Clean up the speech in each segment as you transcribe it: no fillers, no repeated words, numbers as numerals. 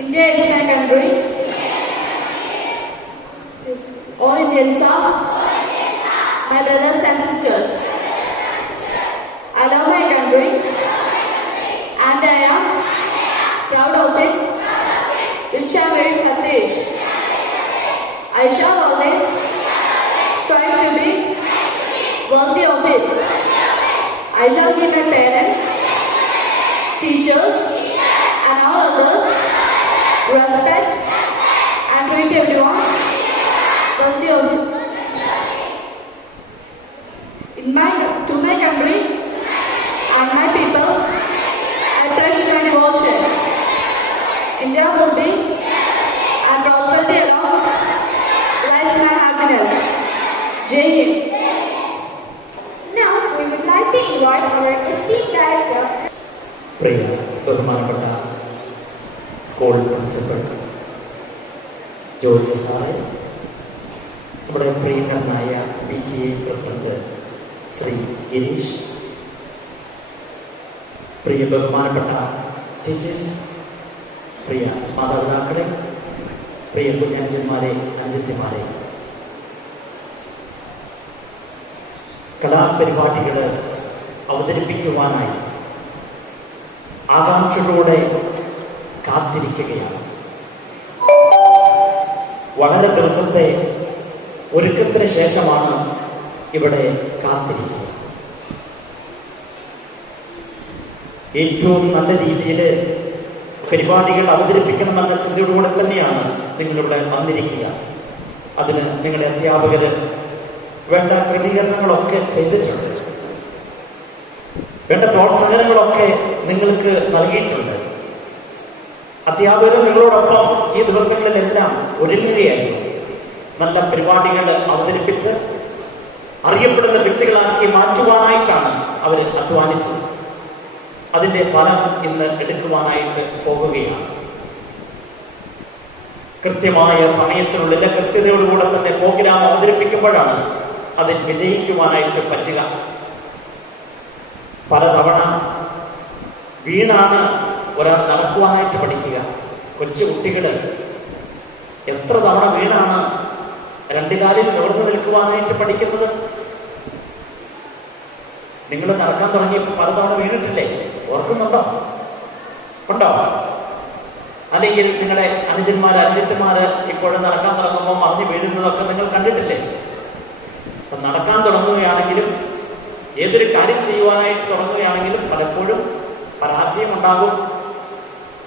India is my country. All Indians are my brothers and sisters. I love my country and I am proud of its rich and varied heritage. I shall always strive to be worthy of it. I shall give my parents, teachers, and all others respect and treat everyone worthy of it. To my country and my people, I pledge my devotion. India will be and prosperity along lies my happiness. Jai Hind. Now we would like to invite our esteemed director. പ്രിയ ബഹുമാനപ്പെട്ട school principal George sir, നമ്മുടെ പ്രിയങ്കരനായ PTA president Shri Girish, പ്രിയ ബഹുമാനപ്പെട്ട teachers, പ്രിയ മാതാപിതാക്കളെ, പ്രിയ കുഞ്ഞനുജന്മാരെ, അനുജത്തിമാരെ, കലാപരിപാടികൾ അവതരിപ്പിക്കുവാനായി ആകാംക്ഷയോടെ കാത്തിരിക്കുകയാണ്. വളരെ ദിവസത്തെ ഒരുക്കത്തിന് ശേഷമാണ് ഇവിടെ കാത്തിരിക്കുക. ഏറ്റവും നല്ല രീതിയിൽ പരിപാടികൾ അവതരിപ്പിക്കണമെന്ന ചിന്തയോടുകൂടെ തന്നെയാണ് നിങ്ങളിവിടെ വന്നിരിക്കുക. അതിന് നിങ്ങളുടെ അധ്യാപകർ വേണ്ട ക്രമീകരണങ്ങളൊക്കെ ചെയ്തിട്ടുണ്ട്, വേണ്ട പ്രോത്സാഹനങ്ങളൊക്കെ നിങ്ങൾക്ക് നൽകിയിട്ടുണ്ട്. അധ്യാപകർ നിങ്ങളോടൊപ്പം ഈ ദിവസങ്ങളിലെല്ലാം ഒരുങ്ങുകയായിരുന്നു. നല്ല പരിപാടികൾ അവതരിപ്പിച്ച് അറിയപ്പെടുന്ന വ്യക്തികളാക്കി മാറ്റുവാനായിട്ടാണ് അവർ അധ്വാനിച്ചത്. അതിന്റെ ഫലം ഇന്ന് എടുക്കുവാനായിട്ട് പോകുകയാണ്. കൃത്യമായ സമയത്തിനുള്ളിൽ കൃത്യതയോടുകൂടെ തന്നെ പ്രോഗ്രാം അവതരിപ്പിക്കുമ്പോഴാണ് അതിൽ വിജയിക്കുവാനായിട്ട് പറ്റുക. പലതവണ വീണാണ് ഒരാൾ നടക്കുവാനായിട്ട് പഠിക്കുക. കൊച്ചു കുട്ടികൾ എത്ര തവണ വീണാണ് രണ്ടു കാലിൽ നിവർന്നു നിൽക്കുവാനായിട്ട് പഠിക്കുന്നത്? നിങ്ങൾ നടക്കാൻ തുടങ്ങിയപ്പോൾ പലതവണ വീണിട്ടില്ലേ? ഓർക്കുന്നുണ്ടോ? ഉണ്ടോ? അല്ലെങ്കിൽ നിങ്ങളുടെ അനുജന്മാര് ഇപ്പോഴും നടക്കാൻ തുടങ്ങുമ്പോൾ മറിഞ്ഞു വീഴുന്നതൊക്കെ നിങ്ങൾ കണ്ടിട്ടില്ലേ? അപ്പൊ നടക്കാൻ തുടങ്ങുകയാണെങ്കിലും ഏതൊരു കാര്യം ചെയ്യുവാനായിട്ട് തുടങ്ങുകയാണെങ്കിലും പലപ്പോഴും പരാജയം ഉണ്ടാകും.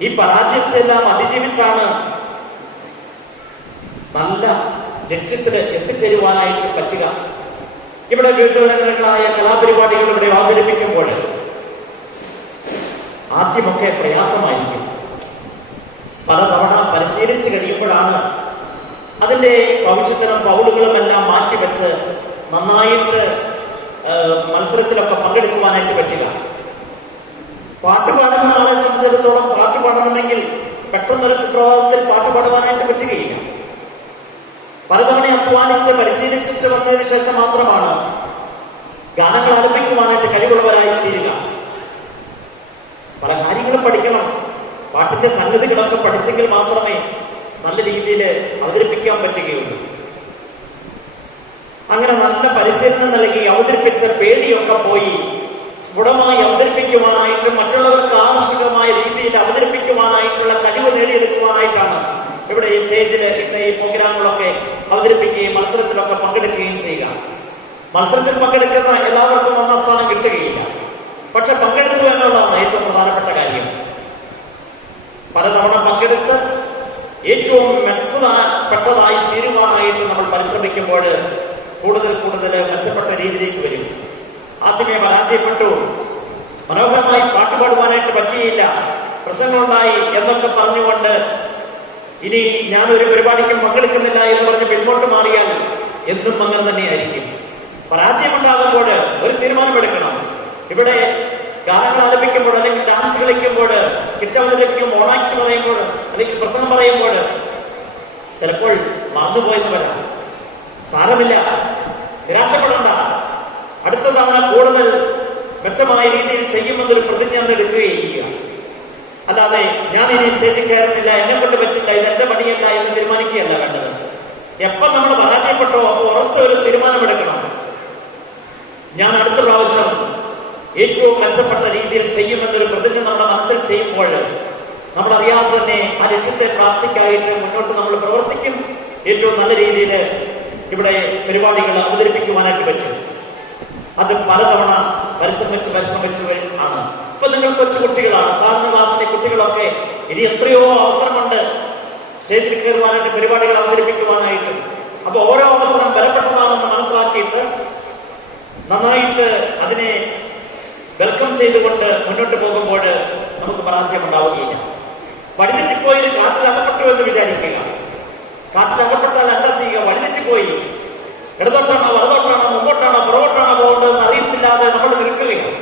ഈ പരാജയത്തെല്ലാം അതിജീവിച്ചാണ് നല്ല ലക്ഷ്യത്തിൽ എത്തിച്ചേരുവാനായിട്ട് പറ്റുക. ഇവിടെ വിവിധതരങ്ങളായ കലാപരിപാടികൾ ഇവിടെ അവതരിപ്പിക്കുമ്പോൾ ആദ്യമൊക്കെ പ്രയാസമായിരിക്കും. പലതവണ പരിശീലിച്ച് കഴിയുമ്പോഴാണ് അതിന്റെ ഭവിഷ്യത്തിനും പൗളുകളും എല്ലാം മാറ്റിവെച്ച് നന്നായിട്ട് മത്സരത്തിലൊക്കെ പങ്കെടുക്കുവാനായിട്ട് പറ്റുക. പാട്ട് പാടുന്ന ആളെ സംബന്ധിച്ചിടത്തോളം പാട്ട് പാടണമെങ്കിൽ പെട്ടെന്നൊരു സുപ്രഭാതത്തിൽ പാട്ട് പാടുവാനായിട്ട് പറ്റുകയില്ല. പലതവണ അധ്വാനിച്ച് പരിശീലിച്ചിട്ട് വന്നതിന് ശേഷം മാത്രമാണ് ഗാനങ്ങൾ ആലപിക്കുവാനായിട്ട് കഴിവുള്ളവരായി തീരുക. പല കാര്യങ്ങളും പഠിക്കണം. പാട്ടിന്റെ സംഗതികളൊക്കെ പഠിച്ചെങ്കിൽ മാത്രമേ നല്ല രീതിയിൽ അവതരിപ്പിക്കാൻ പറ്റുകയുള്ളൂ. അങ്ങനെ നല്ല പരിശീലനം നൽകി അവതരിപ്പിച്ച പേടിയൊക്കെ പോയി സ്ഫുടമായി അവതരിപ്പിക്കുവാനായിട്ടും മറ്റുള്ളവർക്ക് ആകർഷകമായ രീതിയിൽ അവതരിപ്പിക്കുവാനായിട്ടുള്ള കഴിവ് നേടിയെടുക്കുവാനായിട്ടാണ് ഇവിടെ ഈ സ്റ്റേജിൽ ഇന്ന് ഈ പ്രോഗ്രാമുകളൊക്കെ അവതരിപ്പിക്കുകയും മത്സരത്തിലൊക്കെ പങ്കെടുക്കുകയും ചെയ്യുക. മത്സരത്തിൽ പങ്കെടുക്കുന്ന എല്ലാവർക്കും ഒന്നാം സ്ഥാനം കിട്ടുകയില്ല. പക്ഷെ പങ്കെടുത്തു എന്നുള്ളതാണ് ഏറ്റവും പ്രധാനപ്പെട്ട കാര്യം. പലതവണ പങ്കെടുത്ത് ഏറ്റവും മെച്ചപ്പെട്ടതായി തീരുവാനായിട്ട് നമ്മൾ പരിശ്രമിക്കുമ്പോൾ കൂടുതൽ മെച്ചപ്പെട്ട രീതിയിലേക്ക് വരും. ആദ്യമേ പരാജയപ്പെട്ടു, മനോഹരമായി പാട്ടുപാടുവാനായിട്ട് പറ്റിയില്ല, പ്രശ്നങ്ങളുണ്ടായി എന്നൊക്കെ പറഞ്ഞുകൊണ്ട് ഇനി ഞാനൊരു പരിപാടിക്കും പങ്കെടുക്കുന്നില്ല എന്ന് പറഞ്ഞ് പിന്നോട്ട് മാറിയാൽ എന്തും അങ്ങനെ തന്നെയായിരിക്കും. പരാജയമുണ്ടാകുമ്പോൾ ഒരു തീരുമാനമെടുക്കണം. ഇവിടെ ഗാനങ്ങൾ ആലപിക്കുമ്പോൾ അല്ലെങ്കിൽ ഡാൻസ് കളിക്കുമ്പോൾ സ്കിറ്റ് അവതരിപ്പിക്കുമ്പോൾ ഓണാക്ട് പറയുമ്പോൾ അല്ലെങ്കിൽ പ്രസംഗം പറയുമ്പോൾ ചിലപ്പോൾ മറന്നുപോയെന്ന് വരാം. സാരമില്ല, നിരാശപ്പെടണ്ട. അടുത്ത തവണ കൂടുതൽ മെച്ചമായ രീതിയിൽ ചെയ്യുമെന്നൊരു പ്രതിജ്ഞ എടുക്കുകയും ചെയ്യുക. അല്ലാതെ ഞാൻ ഇനി സ്റ്റേജിൽ കയറുന്നില്ല, എന്നെ കൊണ്ട് പറ്റില്ല, ഇത് എന്റെ പണിയല്ല എന്ന് തീരുമാനിക്കുകയല്ല വേണ്ടത്. എപ്പം നമ്മൾ പരാജയപ്പെട്ടോ അപ്പോൾ ഉറച്ച ഒരു തീരുമാനമെടുക്കണം. ഞാൻ അടുത്ത പ്രാവശ്യം ഏറ്റവും മെച്ചപ്പെട്ട രീതിയിൽ ചെയ്യുമെന്നൊരു പ്രതിജ്ഞ നമ്മുടെ മനസ്സിൽ ചെയ്യുമ്പോൾ നമ്മളറിയാതെ തന്നെ ആ ലക്ഷ്യത്തെ പ്രാപ്തിക്കായിട്ട് മുന്നോട്ട് നമ്മൾ പ്രവർത്തിക്കും. ഏറ്റവും നല്ല രീതിയിൽ ഇവിടെ പരിപാടികൾ അവതരിപ്പിക്കുവാനായിട്ട് പറ്റും. അത് പലതവണ പരിശ്രമിച്ച് ആണ്. ഇപ്പൊ നിങ്ങൾ കൊച്ചുകുട്ടികളാണ്, താഴ്ന്ന ക്ലാസ്സിലെ കുട്ടികളൊക്കെ ഇനി എത്രയോ അവസരമുണ്ട് സ്റ്റേജിൽ കയറുവാനായിട്ട്, പരിപാടികൾ അവതരിപ്പിക്കുവാനായിട്ട്. അപ്പൊ ഓരോ അവസരം ബലപ്പെട്ടതാണെന്ന് മനസ്സിലാക്കിയിട്ട് നന്നായിട്ട് അതിനെ വെൽക്കം ചെയ്തുകൊണ്ട് മുന്നോട്ട് പോകുമ്പോൾ നമുക്ക് പരാജയം ഉണ്ടാവുകയില്ല. വഴിതെറ്റിപ്പോയി കാട്ടിലകപ്പെട്ടു എന്ന് വിചാരിക്കുക. കാട്ടിലകപ്പെട്ടാൽ എന്താ ചെയ്യുക? വഴിതെറ്റിപ്പോയി ഇടതോട്ടാണോ വലതോട്ടാണോ മുമ്പോട്ടാണോ പുറകോട്ടാണോ പോകേണ്ടതെന്ന് അറിയത്തില്ലാതെ നമ്മൾ നിൽക്കുകയാണ്.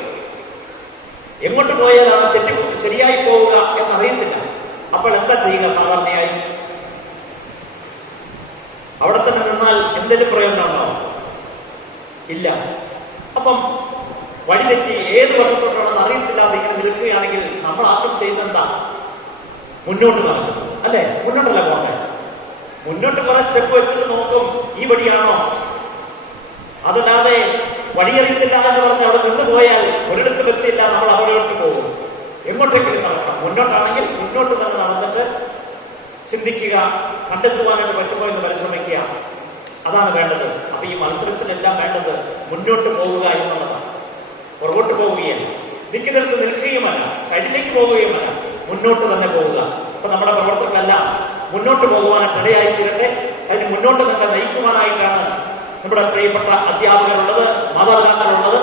എങ്ങോട്ട് പോയാലാണ് ശരിയായി പോവുക എന്നറിയത്തില്ല. അപ്പോൾ എന്താ ചെയ്യുക? സാധാരണയായി അവിടെ തന്നെ നിന്നാൽ എന്തെങ്കിലും പ്രയോജനം ഉണ്ടാവും? ഇല്ല. അപ്പം വഴിതെറ്റി ഏത് വശത്തോട്ടാണെന്ന് അറിയത്തില്ലാതെ ഇങ്ങനെ നിൽക്കുകയാണെങ്കിൽ നമ്മൾ ആദ്യം ചെയ്യുന്നതെന്താ? മുന്നോട്ട് നടക്കും, അല്ലെ? മുന്നോട്ടല്ല പോകണ്ടേ? മുന്നോട്ട് കുറെ സ്റ്റെപ്പ് വെച്ചിട്ട് നോക്കും, ഈ വഴിയാണോ? അതല്ലാതെ വഴിയറിയത്തില്ല എന്ന് പറഞ്ഞ് അവിടെ നിന്ന് പോയാൽ ഒരിടത്തും എത്തിയില്ല, നമ്മൾ അവിടേക്ക് പോകും. എങ്ങോട്ടെങ്കിലും നടക്കണം. മുന്നോട്ടാണെങ്കിൽ മുന്നോട്ട് തന്നെ നടന്നിട്ട് ചിന്തിക്കുക, കണ്ടെത്തുവാനായിട്ട് പറ്റുമോ എന്ന് പരിശ്രമിക്കുക. അതാണ് വേണ്ടത്. അപ്പൊ ഈ മത്സരത്തിലെല്ലാം വേണ്ടത് മുന്നോട്ട് പോവുക എന്നുള്ളതാണ്. പുറകോട്ട് പോവുകയല്ല, നിൽക്കുന്നിടത്ത് നിൽക്കുകയുമല്ല, സൈഡിലേക്ക് പോവുകയുമല്ല, മുന്നോട്ട് തന്നെ പോവുക. അപ്പൊ നമ്മുടെ പ്രവർത്തകരെല്ലാം മുന്നോട്ട് പോകുവാനായിട്ട് ഇടയായി തീരട്ടെ. അതിന് മുന്നോട്ട് തന്നെ നയിക്കുവാനായിട്ടാണ് നമ്മുടെ പ്രിയപ്പെട്ട അധ്യാപകരുള്ളത്, മാതാപിതാക്കളുള്ളത്.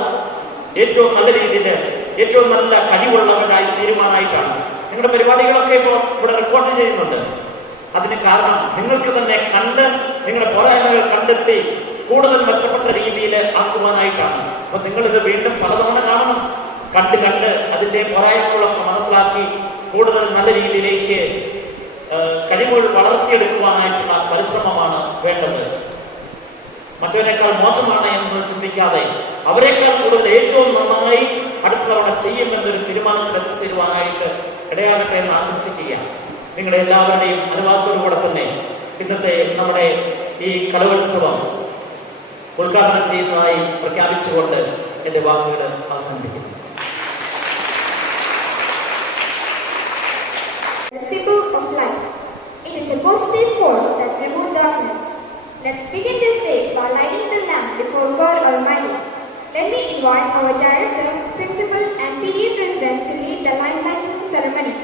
ഏറ്റവും നല്ല രീതിയിൽ ഏറ്റവും നല്ല കഴിവുള്ളവരായി തീരുമാനമായിട്ടാണ്. നിങ്ങളുടെ പരിപാടികളൊക്കെ ഇപ്പോൾ ഇവിടെ റെക്കോർഡ് ചെയ്യുന്നുണ്ട്. അതിന് കാരണം നിങ്ങൾക്ക് തന്നെ കണ്ട് നിങ്ങളുടെ പോരായ്മകൾ കണ്ടെത്തി കൂടുതൽ മെച്ചപ്പെട്ട രീതിയിൽ ആക്കുവാനായിട്ടാണ്. അപ്പൊ നിങ്ങളിത് വീണ്ടും പലതവണ കാണണം. കണ്ട് അതിന്റെ പോരായ്മകളൊക്കെ മനസ്സിലാക്കി കൂടുതൽ നല്ല രീതിയിലേക്ക് കഴിവുകൾ വളർത്തിയെടുക്കുവാനായിട്ടുള്ള പരിശ്രമമാണ് വേണ്ടത്. മറ്റവരെക്കാൾ മോശമാണ് എന്ന് ചിന്തിക്കാതെ അവരെക്കാൾ കൂടുതൽ ഏറ്റവും നന്നായി അടുത്ത തവണ ചെയ്യുമെന്നൊരു തീരുമാനത്തിൽ എത്തിച്ചേരുവാനായിട്ട് ഇടയാകട്ടെ എന്ന് ആശംസിക്കുക. നിങ്ങളുടെ എല്ലാവരുടെയും അനുവാദത്തോടു കൂടെ തന്നെ ഇന്നത്തെ നമ്മുടെ ഈ കലോത്സവം ഉദ്ഘാടനം ചെയ്യുന്നതായി പ്രഖ്യാപിച്ചുകൊണ്ട് എന്റെ വാക്കുകൾ അവസാനിപ്പിക്കുന്നു. The symbol of light. It is a positive force that removes darkness. Let's begin this day by lighting the lamp before God Almighty. Let me invite our director, principal, and PTA president to lead the line lighting ceremony.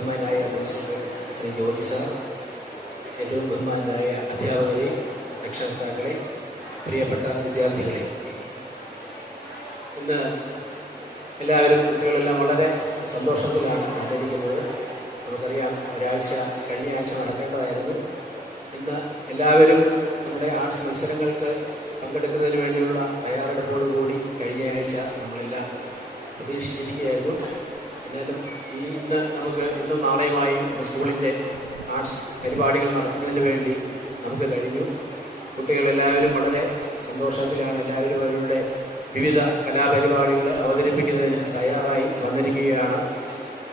ബഹുമാനായ principal Shri George sir, ഏറ്റവും ബഹുമാനായ അധ്യാപകരെ, രക്ഷകർത്താക്കളെ, പ്രിയപ്പെട്ട വിദ്യാർത്ഥികളെ, ഇന്ന് എല്ലാവരും കുട്ടികളെല്ലാം വളരെ സന്തോഷത്തിലാണ് ആചരിക്കുന്നത്. നമുക്കറിയാം, കഴിഞ്ഞ ആഴ്ച നടക്കേണ്ടതായിരുന്നു. ഇന്ന് എല്ലാവരും നമ്മുടെ ആർട്സ് മത്സരങ്ങൾക്ക് പങ്കെടുക്കുന്നതിന് വേണ്ടിയുള്ള തയ്യാറെടുപ്പോടുകൂടി കഴിഞ്ഞ ആഴ്ച നമ്മളെല്ലാം പ്രതീക്ഷിച്ചിരിക്കുകയായിരുന്നു. എന്നാലും ഇന്ന് നമുക്ക് ഇന്നും നാളെയുമായും സ്കൂളിൻ്റെ ആർട്സ് പരിപാടികൾ നടത്തുന്നതിന് വേണ്ടി നമുക്ക് കഴിഞ്ഞു. കുട്ടികളെല്ലാവരും വളരെ സന്തോഷത്തിലാണ്. എല്ലാവരും അവരുടെ വിവിധ കലാപരിപാടികൾ അവതരിപ്പിക്കുന്നതിന് തയ്യാറായി വന്നിരിക്കുകയാണ്.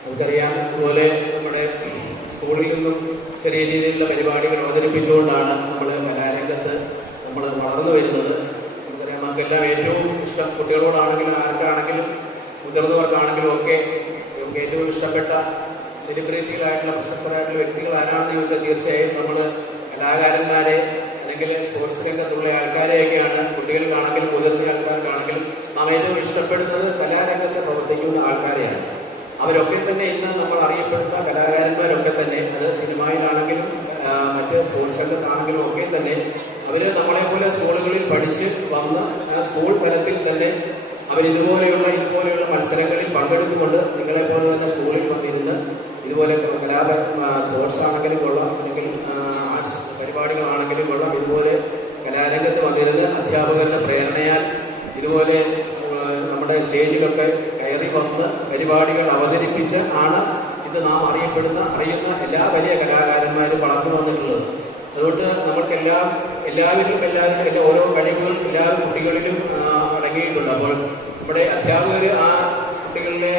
നമുക്കറിയാം, അതുപോലെ നമ്മുടെ സ്കൂളിൽ നിന്നും ചെറിയ രീതിയിലുള്ള പരിപാടികൾ അവതരിപ്പിച്ചുകൊണ്ടാണ് നമ്മൾ കലാരംഗത്ത് നമ്മൾ വളർന്നു വരുന്നത്. നമുക്കറിയാം, നമുക്കെല്ലാം ഏറ്റവും ഇഷ്ടം കുട്ടികളോടാണെങ്കിലും ആർക്കാണെങ്കിലും മുതിർന്നവർക്കാണെങ്കിലും ഒക്കെ ഏറ്റവും ഇഷ്ടപ്പെട്ട സെലിബ്രിറ്റികളായിട്ടുള്ള പ്രശസ്തരായിട്ടുള്ള വ്യക്തികൾ ആരാണെന്ന് ചോദിച്ചാൽ തീർച്ചയായും നമ്മൾ കലാകാരന്മാരെ അല്ലെങ്കിൽ സ്പോർട്സ് രംഗത്തുള്ള ആൾക്കാരെയൊക്കെയാണ്. കുട്ടികൾക്കാണെങ്കിലും മുതിർന്ന ആൾക്കാർക്കാണെങ്കിലും നാം ഏറ്റവും ഇഷ്ടപ്പെടുന്നത് കലാരംഗത്ത് പ്രവർത്തിക്കുന്ന ആൾക്കാരെയാണ്. അവരൊക്കെ തന്നെ ഇന്ന് നമ്മൾ അറിയപ്പെടുന്ന കലാകാരന്മാരൊക്കെ തന്നെ, അത് സിനിമയിലാണെങ്കിലും മറ്റ് സ്പോർട്സ് രംഗത്താണെങ്കിലും ഒക്കെ തന്നെ അവർ നമ്മളെപ്പോലെ സ്കൂളുകളിൽ പഠിച്ച് വന്ന് സ്കൂൾ തലത്തിൽ തന്നെ അവരിതുപോലെയുള്ള മത്സരങ്ങളിൽ പങ്കെടുത്തുകൊണ്ട് നിങ്ങളെപ്പോലെ തന്നെ സ്കൂളിൽ വന്നിരുന്ന് ഇതുപോലെ സ്പോർട്സ് ആണെങ്കിലും കൊള്ളാം, അല്ലെങ്കിൽ ആർട്സ് പരിപാടികളാണെങ്കിലും കൊള്ളാം, ഇതുപോലെ കലാരംഗത്ത് വന്നിരുന്ന് അധ്യാപകരുടെ പ്രേരണയാൽ ഇതുപോലെ നമ്മുടെ സ്റ്റേജിലൊക്കെ കയറി വന്ന് പരിപാടികൾ അവതരിപ്പിച്ച് ആണ് ഇത് നാം അറിയുന്ന എല്ലാ വലിയ കലാകാരന്മാരും വളർന്നു വന്നിട്ടുള്ളത്. അതുകൊണ്ട് എല്ലാവരും ഓരോ കഴിവുകൾ എല്ലാ കുട്ടികളിലും അടങ്ങിയിട്ടുണ്ട്. അപ്പോൾ നമ്മുടെ അധ്യാപകർ ആ കുട്ടികളിലെ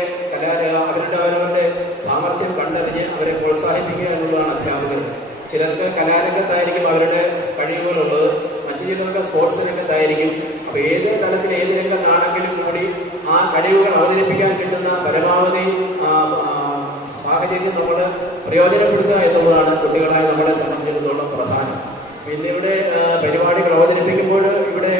അവരുടെ സാമർഥ്യം കണ്ടറിഞ്ഞ് അവരെ പ്രോത്സാഹിപ്പിക്കുക എന്നുള്ളതാണ് അധ്യാപകർ. ചിലർക്ക് കലാരംഗത്തായിരിക്കും അവരുടെ കഴിവുകളുള്ളത്, മറ്റു ചിലർക്ക് സ്പോർട്സ് രംഗത്തായിരിക്കും. അപ്പോൾ ഏത് തലത്തിൽ ഏത് രംഗത്താണെങ്കിലും കൂടി ആ കഴിവുകൾ അവതരിപ്പിക്കാൻ കിട്ടുന്ന പരമാവധി സാഹചര്യം നമ്മൾ പ്രയോജനപ്പെടുത്തുക എന്നുള്ളതാണ് കുട്ടികളായ നമ്മളെ സംബന്ധിച്ചിടത്തോളം പ്രധാനം. ഇന്നിവിടെ പരിപാടികൾ അവതരിപ്പിക്കുമ്പോൾ ഇവിടെ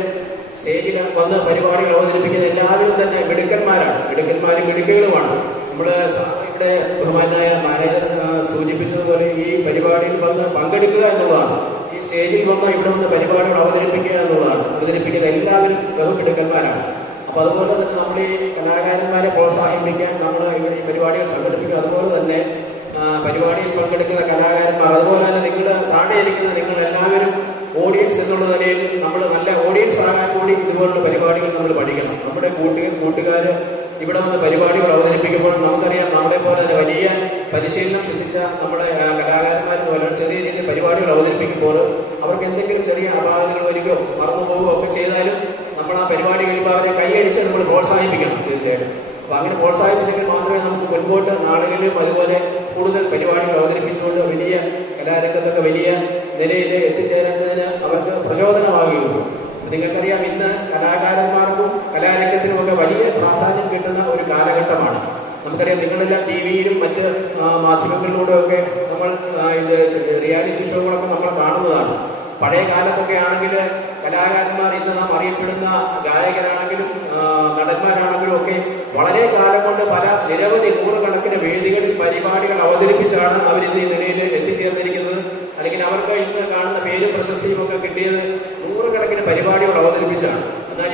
സ്റ്റേജിൽ വന്ന് പരിപാടികൾ അവതരിപ്പിക്കുന്ന എല്ലാവരും തന്നെ മിടുക്കന്മാരും മിടുക്കുകളുമാണ്. ഇവിടെ ബഹുമാനായ മാനേജർ സൂചിപ്പിച്ചതുപോലെ ഈ പരിപാടിയിൽ വന്ന് പങ്കെടുക്കുക എന്നുള്ളതാണ്. ഈ സ്റ്റേജിൽ വന്ന് ഇവിടെ വന്ന് പരിപാടികൾ അവതരിപ്പിക്കുക എന്നുള്ളതാണ്. അവതരിപ്പിക്കുന്ന എല്ലാവരും ബഹുമിടുക്കന്മാരാണ്. അപ്പോൾ അതുപോലെ തന്നെ നമ്മൾ ഈ കലാകാരന്മാരെ പ്രോത്സാഹിപ്പിക്കാൻ നമ്മൾ ഇവിടെ ഈ പരിപാടികൾ സംഘടിപ്പിക്കുക. അതുപോലെ തന്നെ പരിപാടിയിൽ പങ്കെടുക്കുന്ന കലാകാരന്മാർ, അതുപോലെ തന്നെ നിങ്ങൾ താഴെ ഇരിക്കുന്ന നിങ്ങൾ എല്ലാവരും ഓഡിയൻസ് എന്നുള്ള നിലയിൽ നമ്മൾ നല്ല ഓഡിയൻസ് ആകാൻ കൂടി ഇതുപോലുള്ള പരിപാടികൾ നമ്മൾ പഠിക്കണം. നമ്മുടെ കൂട്ടുകാർ ഇവിടെ വന്ന് പരിപാടികൾ അവതരിപ്പിക്കുമ്പോൾ നമുക്കറിയാം, നമ്മളെ പോലെ തന്നെ വലിയ പരിശീലനം സിദ്ധിച്ച നമ്മുടെ കലാകാരന്മാർ വളരെ ചെറിയ രീതിയിൽ പരിപാടികൾ അവതരിപ്പിക്കുമ്പോൾ അവർക്ക് എന്തെങ്കിലും ചെറിയ അപാകതകൾ വരികയോ മറന്നു പോവുകയോ ഒക്കെ ചെയ്താലും നമ്മൾ ആ പരിപാടി കഴിയുമ്പോൾ അവരെ കൈയടിച്ച് നമ്മൾ പ്രോത്സാഹിപ്പിക്കണം തീർച്ചയായിട്ടും. അപ്പോൾ അങ്ങനെ പ്രോത്സാഹിപ്പിച്ചെങ്കിൽ മാത്രമേ നമുക്ക് മുൻപോട്ട് നാളുകളിലും അതുപോലെ കൂടുതൽ പരിപാടികൾ അവതരിപ്പിച്ചുകൊണ്ട് വലിയ കലാരംഗത്തൊക്കെ വലിയ നിലയിൽ എത്തിച്ചേരുന്നതിന് അവർക്ക് പ്രചോദനമാകുകയുള്ളൂ. നിങ്ങൾക്കറിയാം, ഇന്ന് കലാകാരന്മാർക്കും കലാരംഗത്തിനുമൊക്കെ വലിയ പ്രാധാന്യം കിട്ടുന്ന ഒരു കാലഘട്ടമാണ്. നമുക്കറിയാം, നിങ്ങളെല്ലാം ടിവിയിലും മറ്റ് മാധ്യമങ്ങളിലൂടെയൊക്കെ നമ്മൾ ഇത് റിയാലിറ്റി ഷോകളൊക്കെ നമ്മൾ കാണുന്നതാണ്. പഴയ കാലത്തൊക്കെ ആണെങ്കിൽ കലാകാരന്മാർ, ഇന്ന് നാം അറിയപ്പെടുന്ന ഗായകരാണെങ്കിലും നടന്മാരാണെങ്കിലും ഒക്കെ വളരെ കാലം കൊണ്ട് നിരവധി നൂറുകണക്കിന് വേദികളിൽ പരിപാടികൾ അവതരിപ്പിച്ചാണ് അവരിന്ന് ഈ നിലയിൽ എത്തിച്ചേർന്നിരിക്കുന്നത്. അല്ലെങ്കിൽ അവർക്ക് ഇന്ന് കാണുന്ന പേരും പ്രശസ്തിയും ഒക്കെ കിട്ടിയത് നൂറുകണക്കിന് പരിപാടികൾ അവതരിപ്പിച്ചാണ്. എന്നാൽ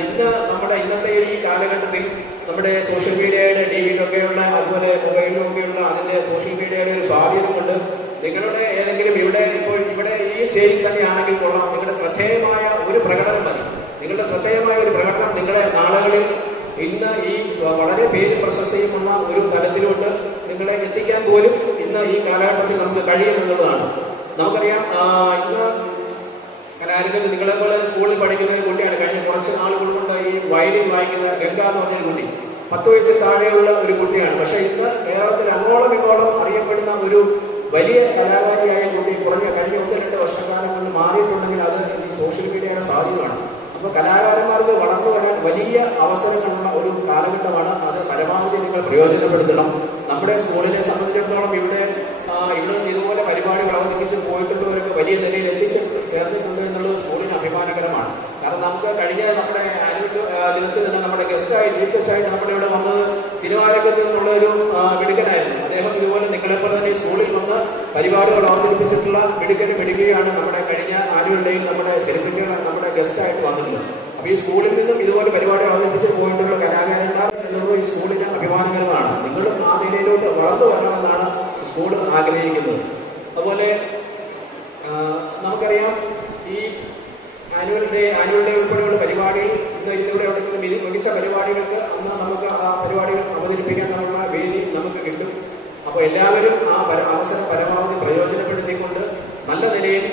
ഇന്നത്തെ ഈ കാലഘട്ടത്തിൽ നമ്മുടെ സോഷ്യൽ മീഡിയയുടെ ടിവിയിലൊക്കെയുള്ള അതുപോലെ മൊബൈലിലൊക്കെയുള്ള അതിന്റെ സോഷ്യൽ മീഡിയയുടെ ഒരു സ്വാധീനം കൊണ്ട് നിങ്ങളുടെ ഏതെങ്കിലും ഇവിടെ ഈ സ്റ്റേജിൽ തന്നെയാണെങ്കിൽ കൊള്ളാം, നിങ്ങളുടെ ശ്രദ്ധേയമായ ഒരു പ്രകടനം മതി. നിങ്ങളുടെ നാളുകളിൽ ഇന്ന് ഈ വളരെ പേര് പ്രശസ്തിയുമുള്ള ഒരു തലത്തിലോട്ട് നിങ്ങളെ എത്തിക്കാൻ പോലും ഇന്ന് ഈ കാലഘട്ടത്തിൽ നമുക്ക് കഴിയുമെന്നുള്ളതാണ്. നമുക്കറിയാം, ഇന്ന് കലാരംഗത്ത് നിങ്ങളെ പോലെ സ്കൂളിൽ പഠിക്കുന്ന ഒരു കുട്ടിയാണ്. കഴിഞ്ഞ കുറച്ച് നാളുകൾ കൊണ്ട് ഈ വയലിൻ വായിക്കുന്ന ഗംഗ എന്ന് പറഞ്ഞൊരു കുട്ടി, 10 വയസ്സിൽ താഴെയുള്ള ഒരു കുട്ടിയാണ്. പക്ഷെ ഇന്ന് കേരളത്തിൽ അങ്ങോളം ഇങ്ങോളം അറിയപ്പെടുന്ന ഒരു വലിയ കലാകാരിയായ കുട്ടി കഴിഞ്ഞ 1-2 വർഷക്കാലം കൊണ്ട് മാറിയിട്ടുണ്ടെങ്കിൽ അത് ഈ സോഷ്യൽ മീഡിയയുടെ സ്വാധീനമാണ്. അപ്പോൾ കലാകാരന്മാർക്ക് വളർന്നു വരാൻ വലിയ അവസരങ്ങളുള്ള ഒരു കാലഘട്ടമാണ്. അത് പരമാവധി നിങ്ങൾ പ്രയോജനപ്പെടുത്തണം. നമ്മുടെ സ്കൂളിനെ സംബന്ധിച്ചിടത്തോളം ഇവിടെ ഇതുപോലെ പരിപാടികൾ അവതരിപ്പിച്ച് പോയിട്ടുള്ളവരൊക്കെ വലിയ നിലയിൽ ചേർന്നിട്ടുണ്ട് എന്നുള്ളത് സ്കൂളിന് അഭിമാനകരമാണ്. കാരണം നമുക്ക് കഴിഞ്ഞ നമ്മുടെ ആനുവൽ ദിനത്തിൽ തന്നെ നമ്മുടെ ഗസ്റ്റായി ചീഫ് ഗസ്റ്റായിട്ട് നമ്മുടെ ഇവിടെ വന്നത് സിനിമാ രംഗത്ത് നിന്നുള്ള ഒരു മിടുക്കനായിരുന്നു. അദ്ദേഹം ഇതുപോലെ നിങ്ങളെപ്പോലെ തന്നെ സ്കൂളിൽ വന്ന് പരിപാടികൾ അവതരിപ്പിച്ചിട്ടുള്ള മിടുകയാണ് നമ്മുടെ കഴിഞ്ഞ ആനുവൽ ഡേയിൽ നമ്മുടെ സെലിബ്രിറ്റികൾ നമ്മുടെ ഗസ്റ്റായിട്ട് വന്നിട്ടുള്ളത്. അപ്പോൾ ഈ സ്കൂളിൽ നിന്നും ഇതുപോലെ പരിപാടികൾ അവതരിപ്പിച്ച് പോയിട്ടുള്ള കലാകാരന്മാർ എന്നുള്ളത് ഈ സ്കൂളിന് അഭിമാനകരമാണ്. നിങ്ങളും ആ നിലയിലോട്ട് വളർന്നു വരണമെന്നാണ് സ്കൂൾ ആഗ്രഹിക്കുന്നത്. അതുപോലെ നമുക്കറിയാം ഈ ആനുവൽ ഡേ ഉൾപ്പെടെയുള്ള പരിപാടികൾ ഇന്ന് ഇതിലൂടെ അവിടെ മികച്ച പരിപാടികൾക്ക് അന്ന് നമുക്ക് ആ പരിപാടികൾ അവതരിപ്പിക്കാനുള്ള വേദി നമുക്ക് കിട്ടും. അപ്പോൾ എല്ലാവരും ആ അവസരം പരമാവധി പ്രയോജനപ്പെടുത്തിക്കൊണ്ട് നല്ല നിലയിൽ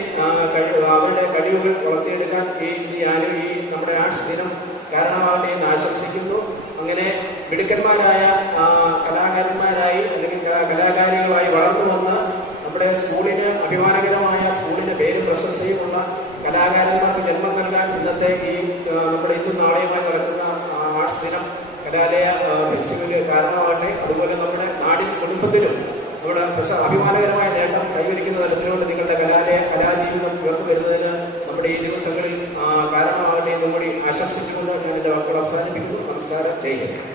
അവരുടെ കഴിവുകൾ വളർത്തിയെടുക്കാൻ ഈ നമ്മുടെ ആർട്സ് ദിനം കാരണമാകട്ടെ എന്ന് ആശംസിക്കുന്നു. അങ്ങനെ മിടുക്കന്മാരായ കലാകാരന്മാരായി അല്ലെങ്കിൽ കലാകാരികളായി വളർന്നു വന്ന് നമ്മുടെ സ്കൂളിന് അഭിമാനകരമായ സ്കൂളിന്റെ പേരും പ്രശസ്തിയുമുള്ള കലാകാരന്മാർക്ക് ജന്മം നൽകാൻ ഇന്നത്തെ ഈ നമ്മുടെ ഇന്നും നാളെയുമായി നടക്കുന്ന ആർട്സ് ദിനം കലാലയ ഫെസ്റ്റിവല് കാരണമാകട്ടെ. അതുപോലെ നമ്മുടെ നാടിൻ കുടുംബത്തിലും നമ്മുടെ അഭിമാനകരമായ നേട്ടം കൈവരിക്കുന്ന തരത്തിലുള്ള നിങ്ങളുടെ കലാജീവിതം ഉയർത്തുവരുന്നതിന് നമ്മുടെ ഈ ദിവസങ്ങളിൽ കാരണമാകട്ടെ എന്നും കൂടി ആശംസിച്ചുകൊണ്ട് ഞാൻ എൻ്റെ വാക്കുകൾ അവസാനിപ്പിക്കുന്നു. നമസ്കാരം. ജയ് ഹിന്ദ്.